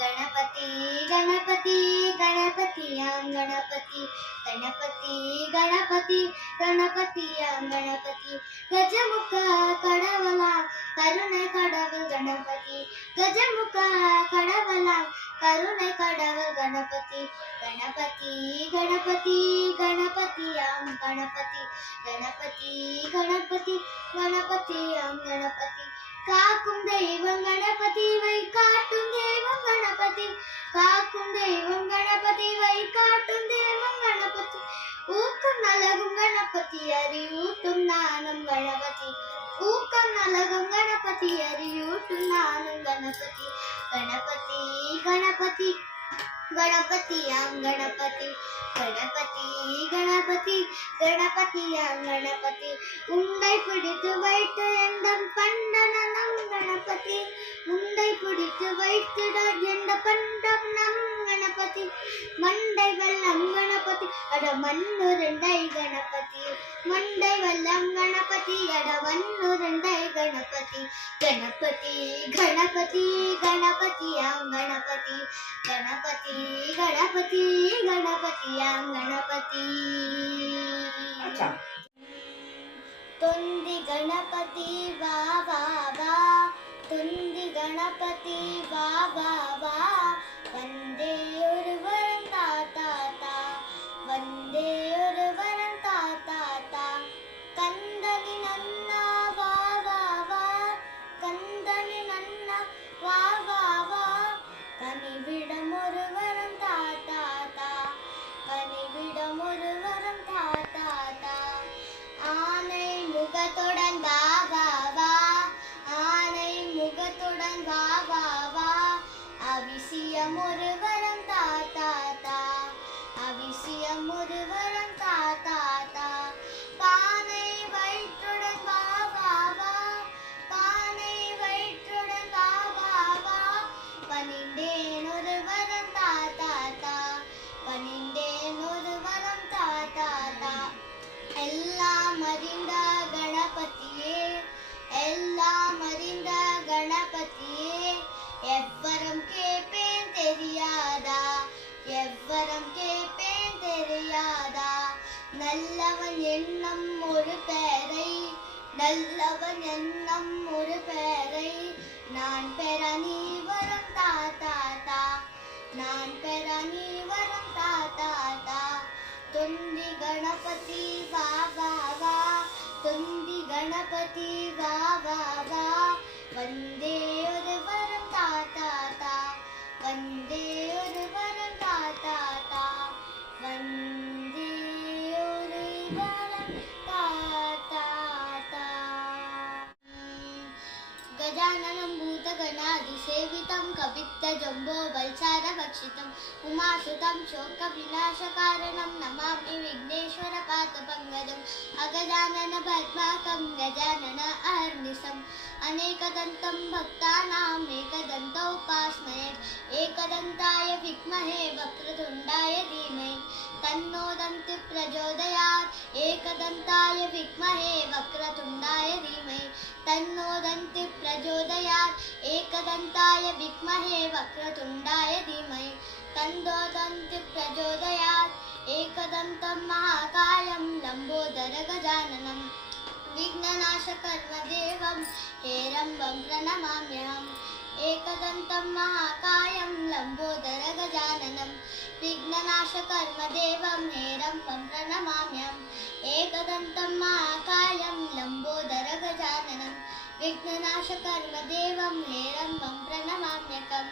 गणपति गणपति गणपतियां गणपति गणपति गणपति गणपतियां गणपति गजमुख कड़वल करुणे कड़वल गणपति गजमुख कड़वल करुणे कड़वल गणपति गणपति गणपति गणपतियां गणपति गणपति गणपति गणपतियां गणपति காக்கும் தெய்வம் கணபதி வை காட்டும் தெய்வம் கணபதி காக்கும் தெய்வம் கணபதி வை காட்டும் தெய்வம் கணபதி ஊக்கம் நலகும் கணபதி அறியூட்டும் நானும் கணபதி ஊக்கம் நலகும் கணபதி அறியூட்டும் நானும் கணபதி கணபதி கணபதி गणपतियां गणपति गणपति गणपति गणपतियां गणपति उंडை பிடித்து வைத்து எந்தம் பண்டனம் गणपति உंडை பிடித்து வைத்திட எந்த பண்டம் நம் गणपति மண்டை வெல்லம் गणपति அட மண்ணுருண்டை गणपति மண்டை வெல்லம் गणपति அட மண்ணுருண்டை गणपति गणपति गणपति गणपतियां गणपति गणपति गणपति गणपतियां गणपति तुंदी गणपति वा वा वा तुंदी गणपति वा वा वा वंदे ओरुवरं ता ता ता वंदे ओरुवरं ता ता ता कंदनि नन्न वा वा वा कंदनि नन्न वा वा वा कनिविडम ओरुवरं ता ता ता कनिविडम ओरुवरं ता ता ता आनै मुगतुडन वा वा वा आनै मुगतुडन वा वा वा अविसियम ओरुवरं ता ता ता अविसियम ओरुवरं ता ता ता पानै वैற்றுடன் वा वा वा पानै वैற்றுடன் वा वा वा பணிந்தேன் ஒருவரம் ता ता ता பணிந்தேன் ஒருவரம் ता ता ता எல்லாம் அறிந்த கணபதியே எல்லாம் அறிந்த கணபதியே எவ்வரம் கேட்பேன் தெரியாதா எவ்வரம் கேட்பேன் தெரியாதா நல்லவன் எண்ணம் ஒரு பேரை நல்லவன் எண்ணம் ஒரு பேரை நான் பெற நீ வரம் ता ता ता நான் பெற நீ வரம் ता ता ता तुंदी गणपति वा वा वा तुंदी गणपति वा वा वा वंदे ओरुवरं ता ता ता वंदे ओरुवरं ता ता ता वंदे ओरुवरं ता ता ता गजाननं भूतगणाधिसेवितं कपित्थजम्बोफलसारभक्षितम् उमासुतं शोकविनाशकारणं नमामि विघ्नेश्वरपादपङ्कजम् अगजानन पद्माकं गजानन अहर्निशम् अनेकदन्तं भक्तानाम् एकदन्तोपास्महे एकदन्ताय विद्महे वक्रतुण्डाय धीमहि तन्नो दन्ति प्रचोदयात् एकदन्ताय विद्महे वक्रतुण्डाय धीमहि तन्नो दन्ति प्रचोदयात् एकदन्ताय विद्महे वक्रतुण्डाय धीमहि तन्नो दन्ति प्रचोदयात् एकदन्तं महाकायं लम्बोदर गजाननं विघ्ननाशकर्मदेवं हेरम्बं प्रणमाम्यहम् एकदन्तं महाकायं लम्बोदर गजाननं विघ्ननाशकर्मदेवं हेरम्बं प्रणमाम्यहम् एकदन्तं महाकायं लम्बोदर गजाननं विघ्ननाशकर्मदेवं हेरम्बं प्रणमाम्यहम्